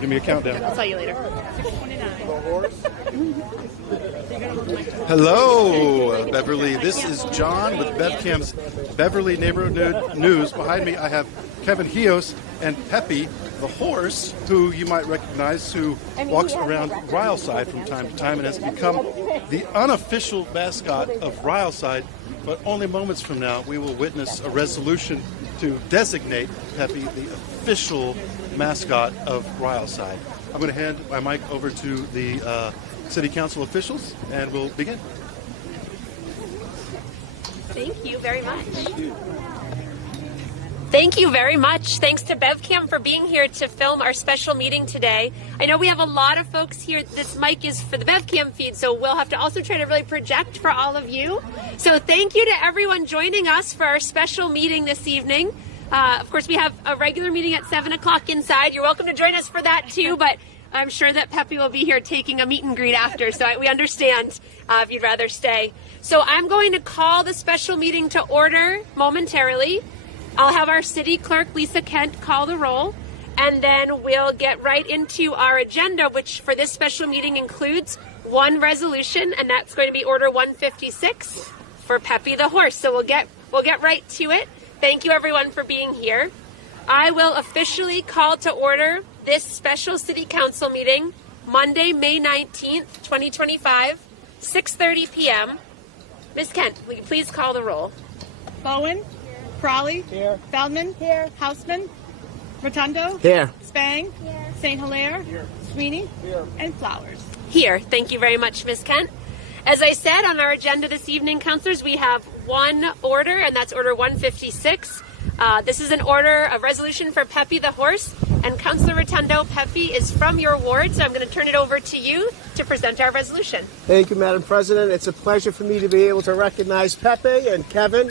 Give me a countdown. I'll tell you later. 6:29. Hello, Beverly. This is John with BevCam's Beverly Neighborhood News. Behind me, I have Kevin Hios and Peppy, the horse, who you might recognize, who walks around Ryleside from time to time and has become the unofficial mascot of Ryleside. But only moments from now, we will witness a resolution to designate Peppy the official mascot of Ryleside. I'm going to hand my mic over to the City Council officials, and we'll begin. Thank you very much. Thank you very much. Thanks to BevCam for being here to film our special meeting today. I know we have a lot of folks here. This mic is for the BevCam feed, so we'll have to also try to really project for all of you. So thank you to everyone joining us for our special meeting this evening. Of course, we have a regular meeting at 7 o'clock inside. You're welcome to join us for that too, but I'm sure that Peppy will be here taking a meet and greet after, so we understand if you'd rather stay. So I'm going to call the special meeting to order momentarily. I'll have our city clerk, Lisa Kent, call the roll, and then we'll get right into our agenda, which for this special meeting includes one resolution, and that's going to be Order 156 for Peppy the horse. So we'll get right to it. Thank you, everyone, for being here. I will officially call to order this special City Council meeting, Monday, May 19th, 2025, 6:30 p.m. Ms. Kent, will you please call the roll? Bowen. Crawley. Here. Feldman. Here. Houseman. Rotundo. Here. Spang. Here. St. Hilaire. Here. Sweeney. Here. And Flowers. Here. Thank you very much, Ms. Kent. As I said, on our agenda this evening, councilors, we have one order, and that's Order 156. This is an order, a resolution for Peppy the horse. And Councilor Rotundo, Peppy is from your ward, so I'm going to turn it over to you to present our resolution. Thank you, Madam President. It's a pleasure for me to be able to recognize Pepe and Kevin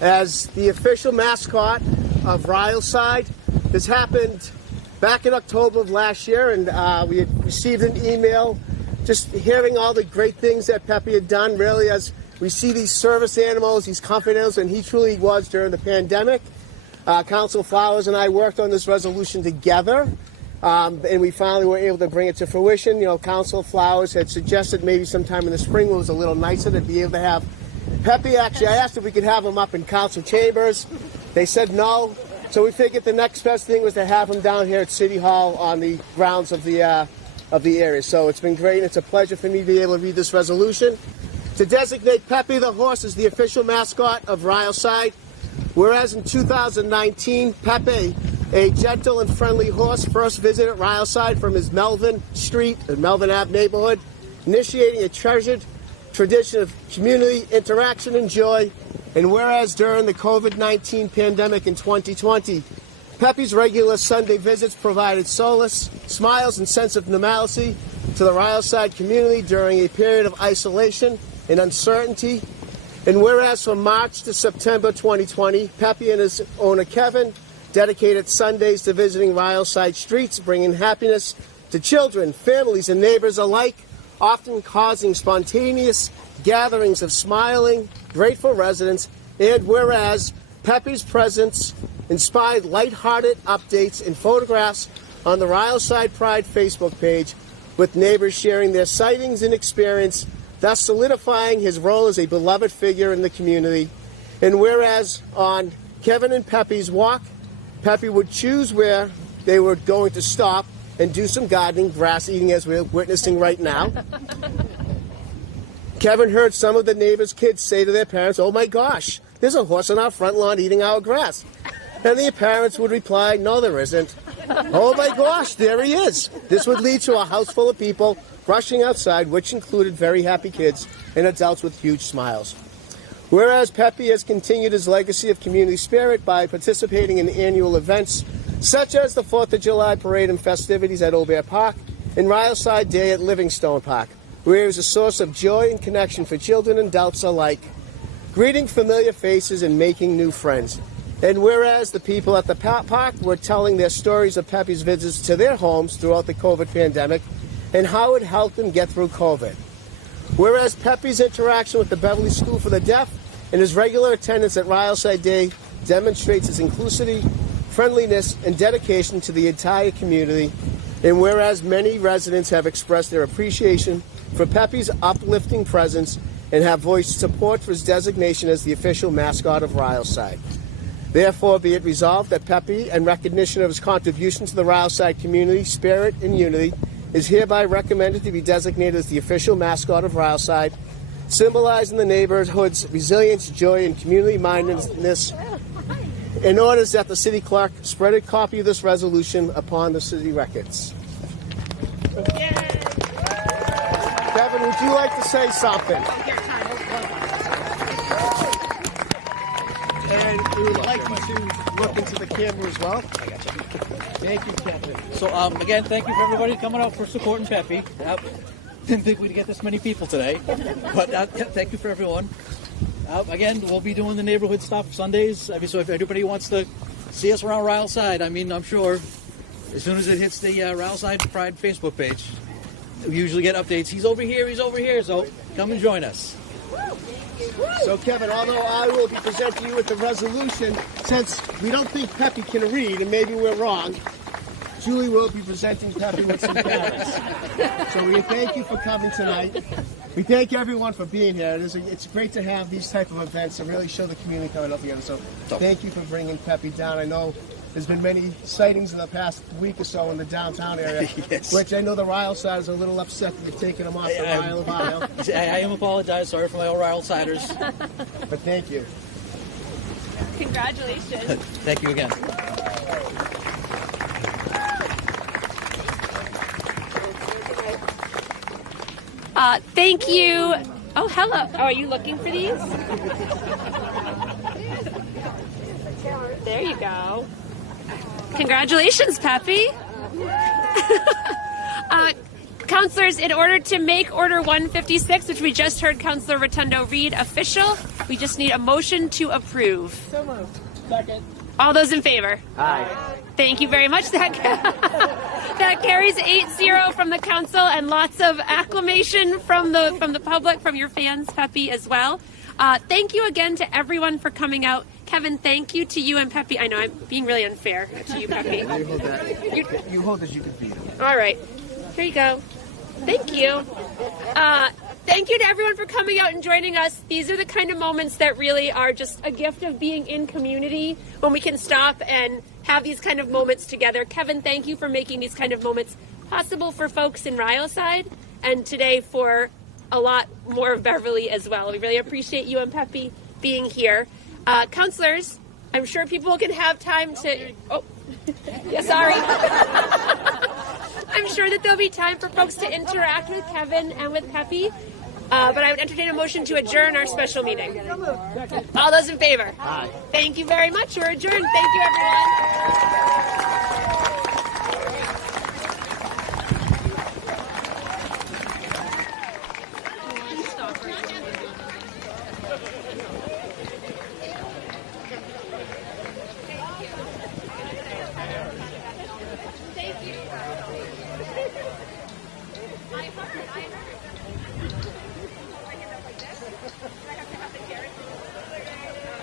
as the official mascot of Ryleside. This happened back in October of last year, and we had received an email just hearing all the great things that Pepe had done, really, as we see these service animals, these comfort animals, and he truly was during the pandemic. Council Flowers and I worked on this resolution together, and we finally were able to bring it to fruition. You know, Council Flowers had suggested maybe sometime in the spring when it was a little nicer to be able to have Peppy. Actually, I asked if we could have him up in council chambers. They said no, so we figured the next best thing was to have him down here at City Hall on the grounds of the area. So it's been great. It's a pleasure for me to be able to read this resolution to designate Peppy the horse as the official mascot of Ryleside. Whereas in 2019, Pepe, a gentle and friendly horse, first visited Ryleside from his Melvin Street and Melvin Ave neighborhood, initiating a treasured tradition of community interaction and joy. And whereas during the COVID-19 pandemic in 2020, Peppy's regular Sunday visits provided solace, smiles, and sense of normalcy to the Ryleside community during a period of isolation and uncertainty. And whereas from March to September 2020, Peppy and his owner Kevin dedicated Sundays to visiting Ryleside streets, bringing happiness to children, families, and neighbors alike, often causing spontaneous gatherings of smiling, grateful residents. And whereas Peppy's presence inspired lighthearted updates and photographs on the Ryleside Pride Facebook page, with neighbors sharing their sightings and experience, thus solidifying his role as a beloved figure in the community. And whereas on Kevin and Peppy's walk, Peppy would choose where they were going to stop and do some gardening, grass eating, as we're witnessing right now. Kevin heard some of the neighbors' kids say to their parents, "Oh my gosh, there's a horse on our front lawn eating our grass." And the parents would reply, "No, there isn't." "Oh my gosh, there he is." This would lead to a house full of people rushing outside, which included very happy kids and adults with huge smiles. Whereas Peppy has continued his legacy of community spirit by participating in annual events such as the 4th of July parade and festivities at Aubert Park and Ryleside Day at Livingstone Park, where he was a source of joy and connection for children and adults alike, greeting familiar faces and making new friends. And whereas the people at the park were telling their stories of Peppy's visits to their homes throughout the COVID pandemic and how it helped them get through COVID. Whereas Peppy's interaction with the Beverly School for the Deaf and his regular attendance at Ryleside Day demonstrates his inclusivity, friendliness, and dedication to the entire community. And whereas many residents have expressed their appreciation for Pepe's uplifting presence and have voiced support for his designation as the official mascot of Ryleside. Therefore, be it resolved that Pepe, in recognition of his contribution to the Ryleside community spirit and unity, is hereby recommended to be designated as the official mascot of Ryleside, symbolizing the neighborhood's resilience, joy, and community-mindedness, in orders that the city clerk spread a copy of this resolution upon the city records. Kevin, would you like to say something? And we would like you to look into the camera as well. Thank you, Kevin. So, again, thank you for everybody coming out for supporting Peppy. Didn't think we'd get this many people today, but thank you for everyone. Again, we'll be doing the neighborhood stuff Sundays. I mean, so if anybody wants to see us around Ryleside, I mean, I'm sure as soon as it hits the Ryleside Pride Facebook page, we usually get updates. He's over here, so come and join us. So, Kevin, although I will be presenting you with the resolution, since we don't think Peppy can read, and maybe we're wrong, Julie will be presenting Peppy with some parents. So we thank you for coming tonight. We thank everyone for being here. It's great to have these type of events and really show the community coming up together. So thank you for bringing Peppy down. I know there's been many sightings in the past week or so in the downtown area, Yes. which I know the Ryleside is a little upset that you're taking them off the Ryle of Isle. I am apologize. Sorry for my old Rylesiders. But thank you. Congratulations. Thank you again. Thank you. Oh, hello. Oh, are you looking for these? There you go. Congratulations, Peppy. Councilors, in order to make Order 156, which we just heard Councilor Rotundo read, official, we just need a motion to approve. So moved. Second. All those in favor? Aye. Thank you very much. That carries 8-0 from the council, and lots of acclamation from the public, from your fans, Peppy, as well. Thank you again to everyone for coming out. Kevin, thank you to you and Peppy. I know I'm being really unfair to you, Peppy. You hold that. You hold as you can feed them. All right. Here you go. Thank you. Thank you to everyone for coming out and joining us. These are the kind of moments that really are just a gift of being in community, when we can stop and have these kind of moments together. Kevin, thank you for making these kind of moments possible for folks in Ryleside, and today for a lot more of Beverly as well. We really appreciate you and Peppy being here. Councilors, I'm sure people can have time to... Oh, yeah, sorry. I'm sure that there'll be time for folks to interact with Kevin and with Peppy. But I would entertain a motion to adjourn our special meeting. All those in favor? Aye. Thank you very much. We're adjourned. Thank you, everyone.